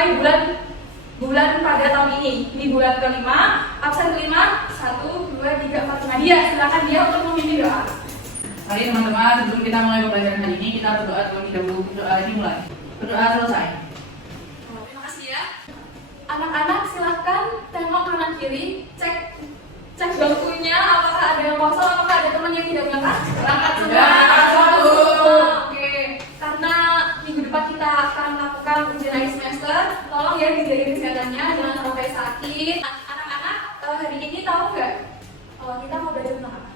sesuai bulan pada tahun ini. Ini bulan kelima, absen kelima, 1, 2, 3, 4, 5. Dia, silakan dia untuk memimpin doa. Mari teman-teman, sebelum kita mulai pembelajaran hari ini, kita berdoa terlebih dahulu. Berdoa dimulai. Berdoa selesai. Terima kasih ya. Anak-anak silakan tengok kanan kiri, cek bangkunya, apakah ada yang kosong, apakah ada teman yang tidak berangkat. Berangkat semua. Oke. Karena minggu depan kita akan melakukan ujian akhir semester, tolong ya dijaga kesehatannya, jangan sampai sakit. Anak-anak hari ini tahu nggak? Kita mau belajar tentang apa?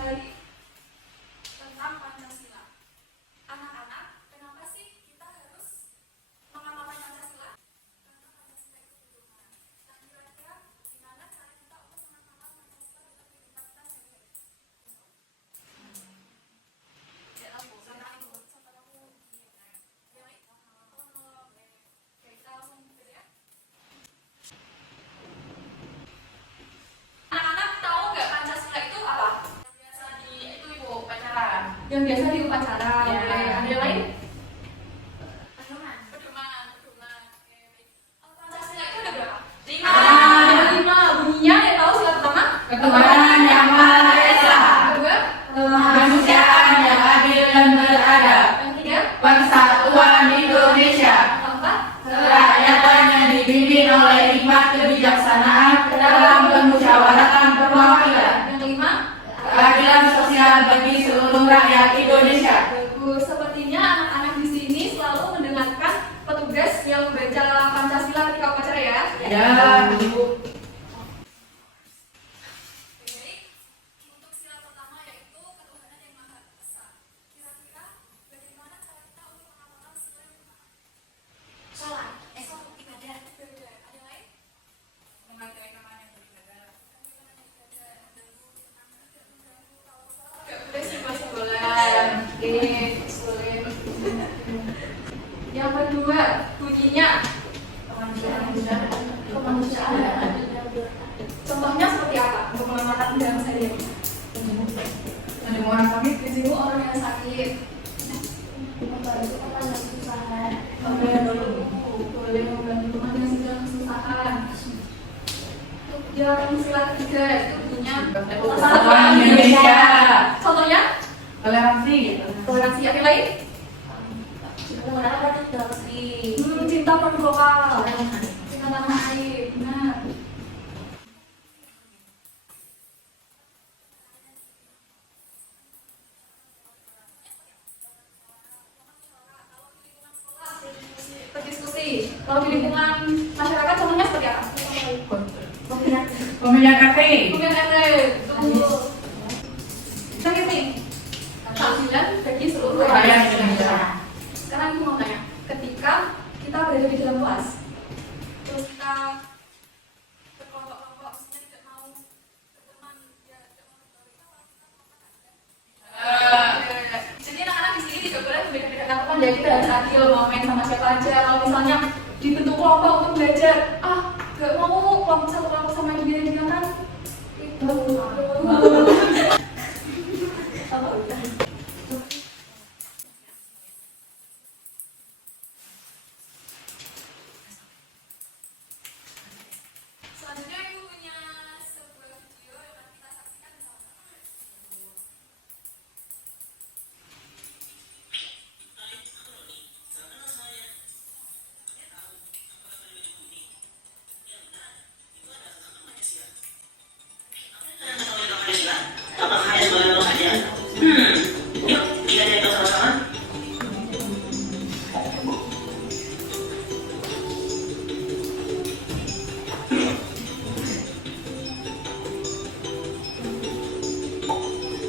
Hari tentang Pancasila. Anak-anak, kenapa sih kita harus mengamalkan Pancasila? Karena Pancasila itu pedoman. Dan kira-kira gimana cara kita untuk mengamalkan Pancasila dalam kehidupan kita sehari-hari? Anak-anak tahu nggak Pancasila itu apa? Yang biasa di upacara. Ya. Oke. Ada yang lain? Pedoman. Oke, baik. Pancasila itu ada berapa? 5. Ada 5. Bunyinya yang tahu sila pertama? Ketuhanan yang Maha Esa, Kedua? kemanusiaan yang adil dan beradab, Yang ketiga? persatuan Indonesia, Yang keempat? kerakyatan yang dipimpin oleh hikmat kebijaksanaan dalam permusyawaratan perwakilan, Yang kelima? keadilan sosial bagi seluruh rakyat Indonesia. Bagus. Sepertinya anak-anak di sini selalu mendengarkan petugas yang membaca Pancasila ketika upacara ya. Ya, Bu. Baik. Untuk sila pertama yaitu ketuhanan yang Maha Esa. Kira-kira bagaimana cara kita untuk mengamalkan sila yang pertama? Sholat, ibadah. Ada yang lain? Memakai nama yang beribadah. Gak boleh simbol-simbolan. Oke, boleh. Yang kedua, bunyinya kemanusiaan. Contohnya seperti apa untuk mengamalkan dalam sehari-hari? Ada orang sakit di sini. Ibu orang yang sakit. Boleh membantu teman yang sedang kesusahan. Yang sila ketiga itu bunyinya Persatuan Indonesia. Contohnya Toleransi. toleransi. Apa yang lain? Cinta produk lokal. Cinta tanah air. Benar. Berdiskusi. Kalau di lingkungan masyarakat contohnya seperti apa? Pemilihan KT. Kemudian RT. Betul. Sakit nih. Keadilan bagi seluruh Rakyat Indonesia. Sekarang aku mau tanya, ketika kita berada di dalam kelas, terus kita berkelompok-kelompok, maksudnya tidak mau berteman, ya tidak mau bergaul, jadi anak-anak di sini tidak boleh membeda-bedakan teman, ya kita harus adil, mau main sama siapa aja. Kalau misalnya dibentuk kelompok untuk belajar, gak mau satu kelompok sama dia kan itu selanjutnya aku punya sebuah video yang akan kita saksikan bersama-sama. Apakah hanya sebagai contoh saja? Yuk, kita cari tahu sama-sama.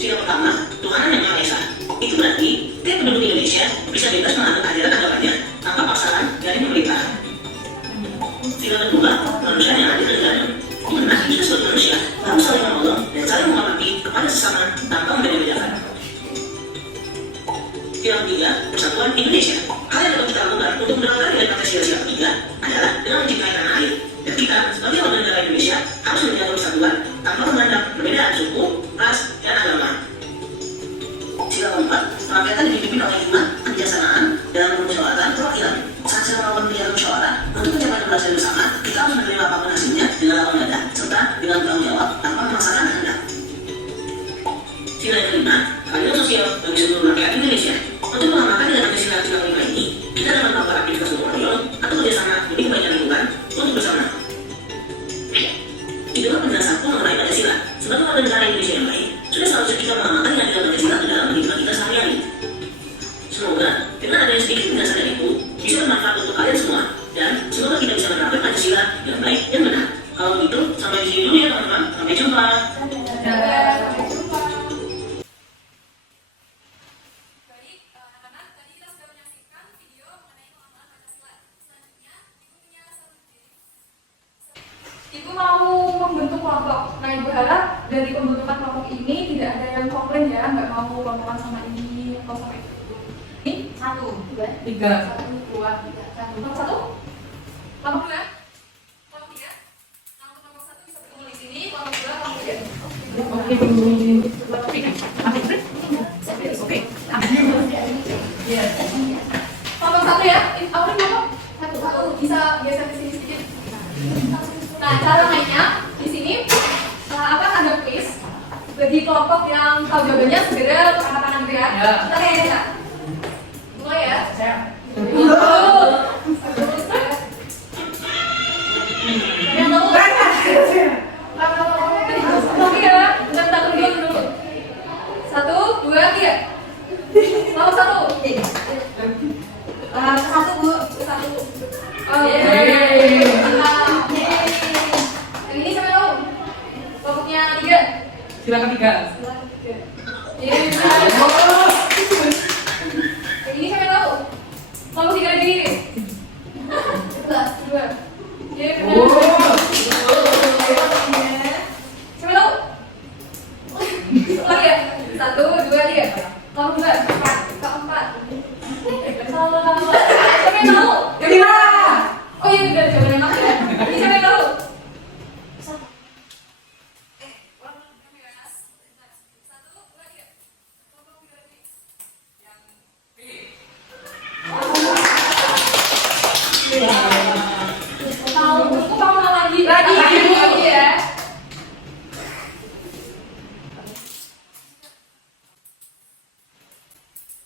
Sila pertama, Tuhan yang Maha Esa. Itu berarti tiap penduduk Indonesia bisa bebas menganut ajaran agamanya tanpa paksaan dari pemerintah. Sila kedua, manusia yang adil dan beradab. Di mana kita sebagai manusia harus saling menolong dan saling menghormati kepada sesama tanpa membeda-bedakan. Sila ketiga, persatuan Indonesia. Hal yang dapat kita lakukan untuk menerapkan nilai Pancasila sila ketiga adalah dengan mencintai tanah air. Dan kita sebagai warga negara Indonesia harus menjaga persatuan tanpa memandang keempat kelompok ini tidak ada yang komplain ya, nggak mau kelompokan sama ini atau sama itu. Ini 1, 2, 3. 1, 2, 3, 1. Nomor 1, kelompok 2, kelompok 3. Kelompok 1 bisa bertemu di sini, kelompok 2, kelompok 3. Oke. Oke. Iya. Kelompok 1 ya, awalnya kelompok 1 bisa geser ke sini sedikit. Nah, cara mainnya di sini akan ada quiz. Bagi kelompok yang tahu jawabannya segera untuk angkat tangan gitu ya. Ya. Kita kayak kita. Mulai ya. Saya. Yang tahu. Oke ya, bentar dulu. 1, 2, 3. Nomor 1. 1 Bu. 1. Oh iya. Yang ini siapa tahu? Kelompoknya 3. Silakan 3. Yang ini siapa tahu? Kelompok 3 lagi. 2. Siapa tahu? Lagi ya? 1, 2, 3. Kelompok 2. 4. Salah. Siapa yang tahu? Yang 5. Oh iya udah jawabannya Mas ya. Ini siapa yang tahu? Tahu, aku tahu lagi ya.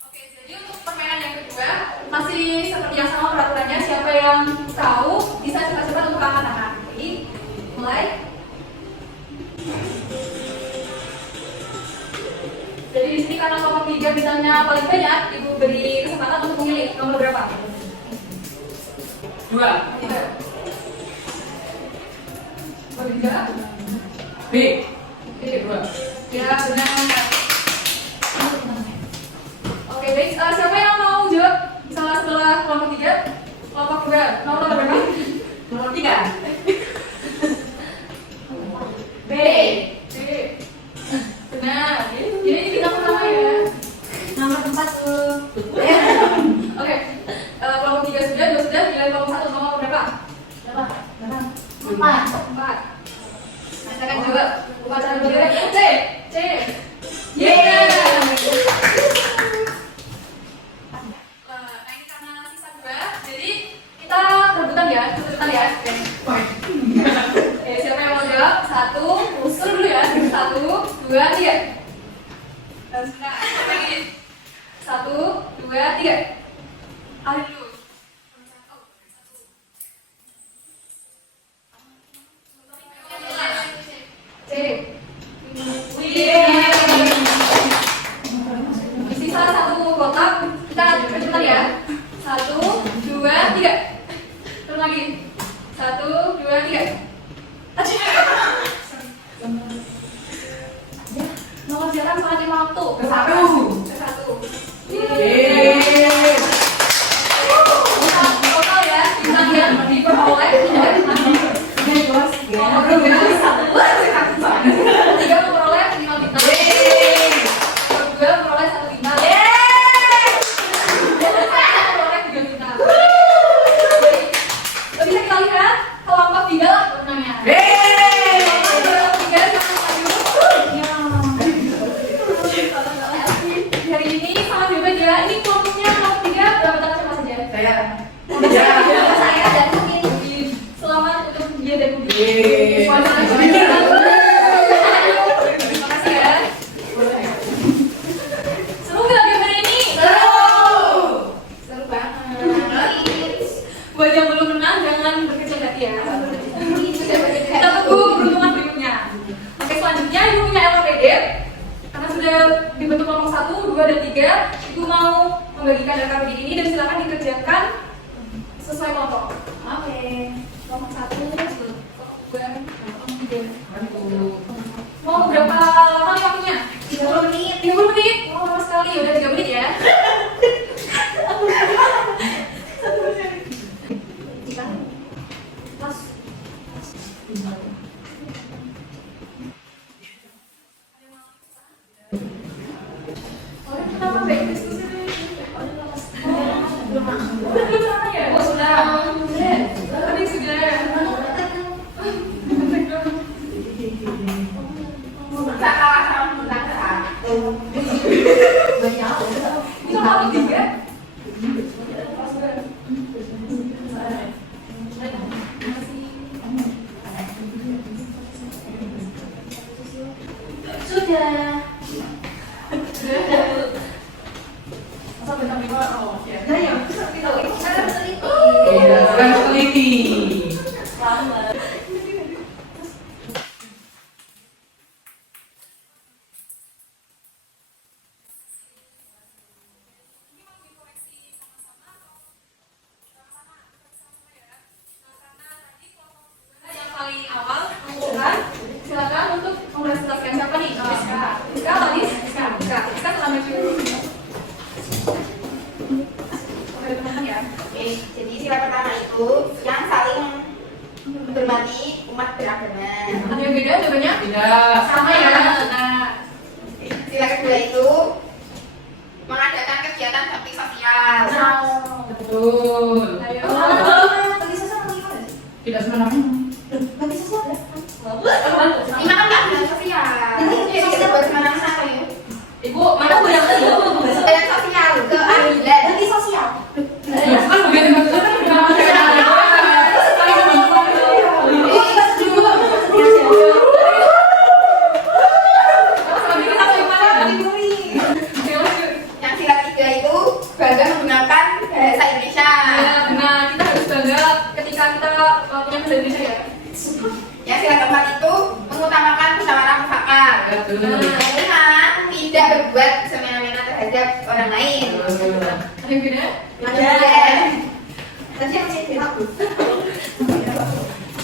Oke, jadi untuk permainan yang kedua masih seperti yang sama peraturannya. Siapa yang tahu bisa cepat-cepat untuk angkat tangan. Jadi mulai. Jadi di sini karena kelompok 3 bintangnya paling banyak, ibu beri kesempatan untuk memilih nomor berapa? 2. 3. Nomor 3. B. 2. Ya benar. Oke baik, siapa yang mau jawab setelah kelompok 3? Kelompok 2, nomor berapa? Nomor 3. B. Benar. Jadi bintang pertama ya. Nomor 4 tuh. Oke. Kelompok 3 sudah, 2 sudah, tinggal kelompok 1 nomor berapa? Berapa? 4. Nah, saya akan jawab upacara bendera C. Yeah. Nah, ini karena sisa 2, jadi kita rebutan ya. Oke, siapa yang mau jawab? 1, usul dulu ya. 1, 2, 3. Nah, lagi. 1, 2, 3. Ali dulu. C. Sisa 1 kotak, kita rebutan ya. 1, 2, 3. Terus lagi. 1, 2, 3. Nomor jarang sangat 5 waktu. Ke 1. Total ya, bintang yang diperoleh tidak kelompok 3 memperoleh 5 bintang. Kelompok 2 memperoleh 1 bintang. Memperoleh 3 bintang. Bisa kita lihat kelompok 3 lah pemenangnya. Kelompok 3 jangan maju. Hari ini sama jawaban ya. Ini kelompoknya kelompok 3 berapa bintang siapa saja? Saya. Saya dan Mungkin. Selamat untuk dia dan Mungkin. Yeay. Terima kasih ya. Seru nggak game hari ini? Seru banget. Buat yang belum menang jangan berkecil hati ya. Kita tunggu peruntungan berikutnya. Oke, selanjutnya ibu punya LPD. Karena sudah dibentuk kelompok 1, 2, dan 3, ibu mau membagikan LPD ini dan silakan dikerjakan sesuai kelompok. Oke. Kelompok 1, kelompok 2, kelompok 3. Mau berapa lama nih waktunya? 30 menit. 30 menit? Oh, lama sekali. Udah 3 menit ya. Mas. Oh sudah. Tadi sudah. Itu apa tiga? Sudah. Sampai kami oh ya. Nah, ya, kita sekarang teliti. Iya, sekarang teliti. Selamat. Yang paling awal mengumpulkan, silakan untuk mempresentasikan siapa nih? Rizka, tadi Rizka telah maju. Oke, teman-teman ya. Oke, jadi sila pertama itu yang saling menghormati umat beragama. Ada yang beda jawabannya? Tidak. Sama ya. Nah, Sila kedua itu mengadakan kegiatan bakti sosial. Betul. ayo. Bakti sosial apa gimana? Tidak sebenarnya. Bakti sosial ya? Ini kan nggak ada sosial. Ini sosial bagaimana apa ya? Ibu, mana Bu yang tadi? Yang sosial, keadilan. Bakti sosial. Kan bagian yang bagus kan udah Yang sila ketiga itu bangga menggunakan bahasa Indonesia. Nah, kita harus bangga ketika kita punya bahasa Indonesia ya. Yang sila keempat itu mengutamakan musyawarah mufakat. Betul. Yang kelima, tidak berbuat semena-mena terhadap orang lain. Ada yang beda? Ada. Tadi yang saya bilang.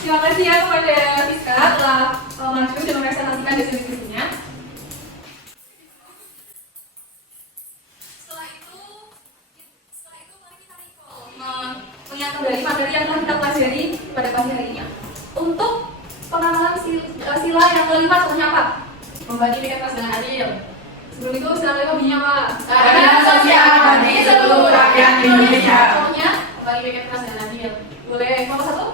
Terima kasih ya kepada Rizka telah maju dan mempresentasikan diskusinya. Setelah itu mari kita recall, mengingat kembali materi yang telah kita pelajari pada pagi hari ini. Untuk pengenalan sila yang kelima contohnya apa? Membagi pikiran keras dengan adil. Sebelum itu sila kelima bunyinya apa? Keadilan sosial bagi seluruh rakyat Indonesia. Contohnya membagi pikiran keras dengan adil. Boleh nomor satu?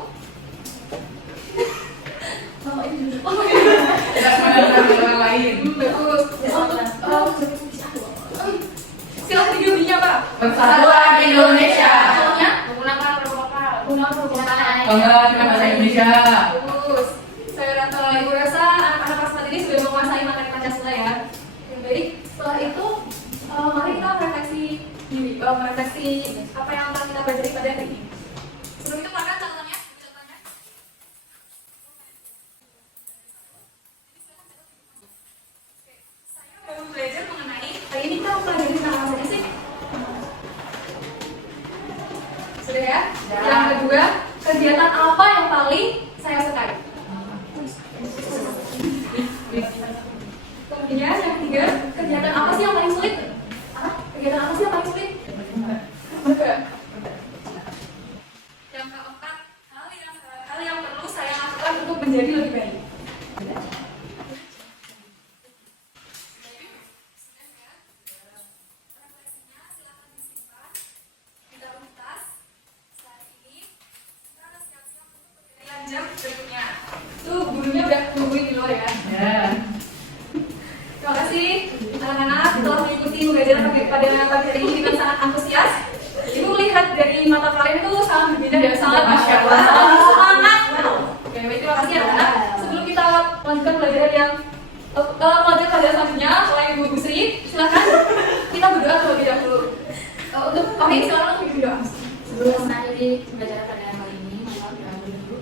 Oh, ini dulu. Oh, iya. Tidak sebenarnya orang lain. Bagus. Untuk sila ketiga bunyinya apa? Persatuan Indonesia. Contohnya Menggunakan protokol. guna perbuatan. Bangga dengan bahasa Indonesia. Bagus. Ibu rasa anak-anak kelas 4 ini sudah menguasai materi Pancasila ya. Yang baik. Setelah itu mari kita merefleksi diri, merefleksi apa yang telah kita pelajari pada hari ini. Sebelum itu silakan catatannya. Saya baru belajar mengenai hari ini kita pelajari tentang apa saja sih? Sudah ya? Yang kedua, kegiatan apa yang paling saya sukai? Kemudian yang ketiga, kegiatan apa sih yang paling sulit? Kegiatan apa sih yang paling sulit? Yang keempat, hal yang perlu saya lakukan untuk menjadi lebih baik. Refleksinya silakan disimpan, ditaruh di tas. Saat ini kita siap-siap untuk penilaian jam berikutnya. Tuh gurunya udah nungguin di luar ya. Ya. Terima kasih anak-anak telah mengikuti pembelajaran pada pagi hari ini dengan sangat antusias. Ibu melihat dari mata kalian itu sangat berbeda dan sangat Masya Allah. sangat semangat. Oke, baik, terima kasih anak-anak. Sebelum kita melanjutkan pelajaran yang melanjutkan pelajaran selanjutnya, selain Ibu Busri, silakan kita berdoa terlebih dahulu. Oke, silakan untuk berdoa. Sebelum mengakhiri pembelajaran pada kali ini, mohon doa dulu.